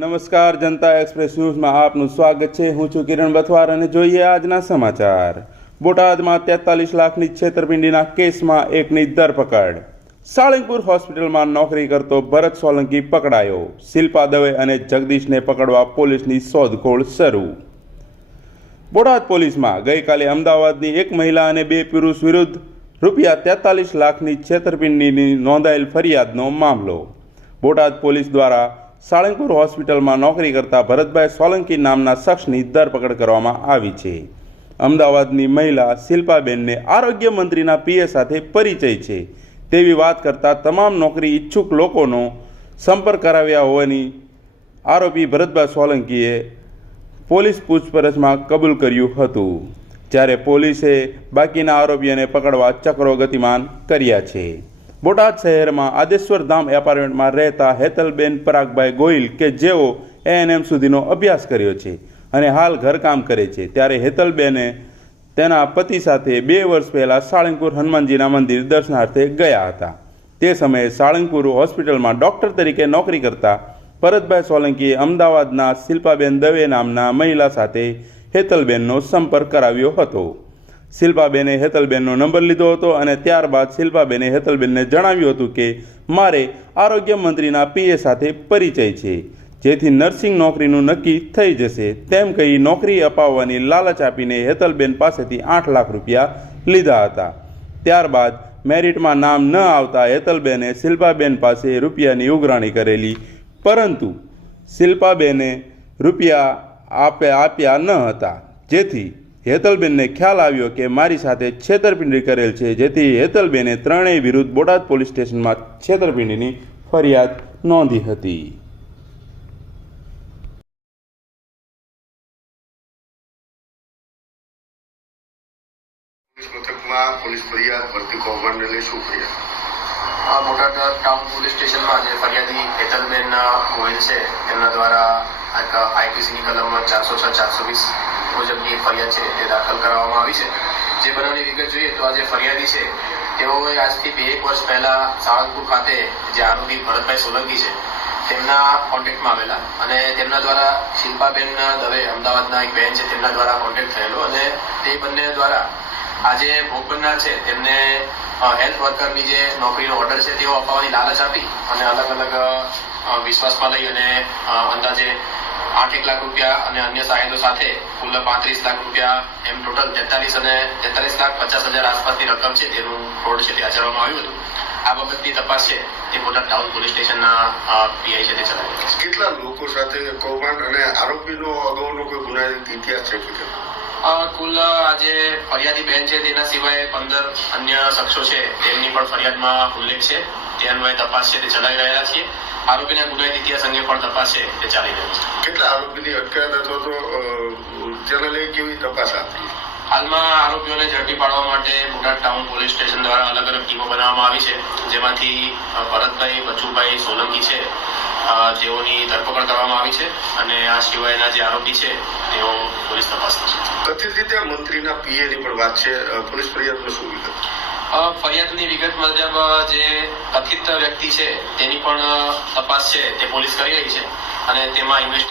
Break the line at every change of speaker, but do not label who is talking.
નમસ્કાર, જનતા એક્સપ્રેસ ન્યૂઝમાં આપનું સ્વાગત છે. હું છું કિરણ બથવાર અને જોઈએ આજના સમાચાર. બોટાદમાં તેતાલીસ લાખની છેતરપિંડીના કેસમાં એકની ધરપકડ. સાળંગપુર હોસ્પિટલમાં નોકરી કરતો ભરત સોલંકી પકડાયો. શિલ્પા દવે અને જગદીશને પકડવા પોલીસની શોધખોળ શરૂ. બોટાદ પોલીસમાં ગઈકાલે અમદાવાદની એક મહિલા અને બે પુરુષ વિરુદ્ધ રૂપિયા તેતાલીસ લાખની છેતરપિંડીની નોંધાયેલ ફરિયાદનો મામલો. બોટાદ પોલીસ દ્વારા સાળંગપુર હોસ્પિટલમાં નોકરી કરતા ભરતભાઈ સોલંકી નામના શખ્સની ધરપકડ કરવામાં આવી છે. અમદાવાદની મહિલા શિલ્પાબેનને આરોગ્ય મંત્રીના પીએ સાથે પરિચય છે. તેવી વાત કરતા તમામ નોકરી ઈચ્છુક લોકોનો સંપર્ક કરાવ્યા હોવાની આરોપી ભરતભાઈ સોલંકીએ પોલીસ પૂછપરછમાં કબૂલ કર્યું હતું. જ્યારે પોલીસે બાકીના આરોપીઓને પકડવા ચક્રો ગતિમાન કર્યા છે. બોટાદ શહેરમાં આદેશ્વર ધામ એપાર્ટમેન્ટમાં રહેતા હેતલબેન પરાગભાઈ ગોહિલ કે જેઓ એએનએમ સુધીનો અભ્યાસ કર્યો છે અને હાલ ઘરકામ કરે છે. ત્યારે હેતલબેને તેના પતિ સાથે બે વર્ષ પહેલાં સાળંગપુર હનુમાનજીના મંદિર દર્શનાર્થે ગયા હતા. તે સમયે સાળંગપુર હોસ્પિટલમાં ડૉક્ટર તરીકે નોકરી કરતા ભરતભાઈ સોલંકીએ અમદાવાદના શિલ્પાબેન દવે નામના મહિલા સાથે હેતલબેનનો સંપર્ક કરાવ્યો હતો. શિલ્પાબેને હેતલબેનનો નંબર લીધો હતો અને ત્યારબાદ શિલ્પાબેને હેતલબેનને જણાવ્યું હતું કે મારે આરોગ્ય મંત્રીના પીએ સાથે પરિચય છે. જેથી નર્સિંગ નોકરીનું નક્કી થઈ જશે. તેમ કહી નોકરી અપાવવાની લાલચ આપીને હેતલબેન પાસેથી આઠ લાખ રૂપિયા લીધા હતા. ત્યારબાદ મેરિટમાં નામ ન આવતા હેતલબેને શિલ્પાબેન પાસે રૂપિયાની ઉઘરાણી કરેલી. પરંતુ શિલ્પાબેને રૂપિયા આપે આપ્યા ન હતા. જેથી હેતલબેનને ખ્યાલ આવ્યો કે મારી સાથે છેતરપિંડી કરેલ છે જેથી હેતલબેને ત્રણેય વિરુદ્ધ બોટાદ પોલીસ સ્ટેશનમાં છેતરપિંડીની ફરિયાદ નોંધી હતી.
મથકમાં પોલીસ ફરિયાદ ભરતી કૌભાંડને લઈ શું ફરિયાદ?
બોટાદ ટાઉન પોલીસ સ્ટેશનમાં જે ફરિયાદી હેતલબેન ગોહિલ છે તેમના દ્વારા આઈપીસીની કલમ ચારસો છ ચારસો વીસ મુજબની ફરિયાદ છે તે દાખલ કરવામાં આવી છે. જે બનાવની વિગત જોઈએ તો આ જે ફરિયાદી છે, તેઓએ આજથી બે એક વર્ષ પહેલા સાળંગપુર ખાતે જે આરોપી ભરતભાઈ સોલંકી છે, તેમના કોન્ટેક્ટમાં આવેલા અને તેમના દ્વારા શિલ્પાબેન દવે અમદાવાદના એક બેન છે, તેમના દ્વારા કોન્ટેક્ટ થયેલો અને તે બંને દ્વારા આજે ભોગ છે, તેમને હેલ્થ વર્કરની જે નોકરીનો ઓર્ડર છે, તેઓ અપાવવાની લાલચ આપી અને અલગ અલગ વિશ્વાસમાં લઈ અને અંદાજે આઠ એક લાખ રૂપિયા અને અન્ય સહાયતો સાથે કુલ પાંત્રીસ લાખ રૂપિયા. એમ ટોટલ તેતાલીસ અને તેતાલીસ લાખ પચાસ હજાર આસપાસની રકમ છે તેનું ફ્રોડ છે તે આચરવામાં આવ્યું હતું. આ બાબતની તપાસ છે તે બોટાદ ટાઉન પોલીસ સ્ટેશનના પીઆઈ છે તે ચલાવી
કેટલા લોકો સાથે કૌભાંડ અને આરોપીનો અગાઉનો કોઈ ગુનાહિત ઇતિહાસ છે કે
કુલ આજે ફરિયાદી બેન છે તેના સિવાય પંદર અન્ય શખ્સો છે તેમની પણ ફરિયાદમાં ઉલ્લેખ છે. તે અન્વયે તપાસ છે તે ચલાવી રહ્યા છીએ. આરોપીના ગુનાહિત ઇતિહાસ અંગે પણ તપાસ છે તે ચાલી રહી છે.
કેટલા આરોપીની અટકાયત અથવા તો તેને લઈ કેવી તપાસ આપી?
હાલમાં આરોપીઓને ઝડપી પાડવા માટે બોટાદ ટાઉન પોલીસ સ્ટેશન દ્વારા અલગ અલગ ટીમો બનાવવામાં આવી છે. જેમાંથી ભરતભાઈ બચુભાઈ સોલંકી છે. જેઓની ધરપકડ કરવામાં આવી છે અને આ સિવાયના જે આરોપી છે તેઓ પોલીસ તપાસ કરશે
કથિત રીતે મંત્રીના પીએની પણ વાત છે. પોલીસ ફરિયાદમાં શું વિગત?
ફરિયાદની વિગત મુજબ જે કથિત વ્યક્તિ છે, તેની પણ તપાસ છે, તે પોલીસ કરી રહી છે અને તેમાં ઇન્વેસ્ટ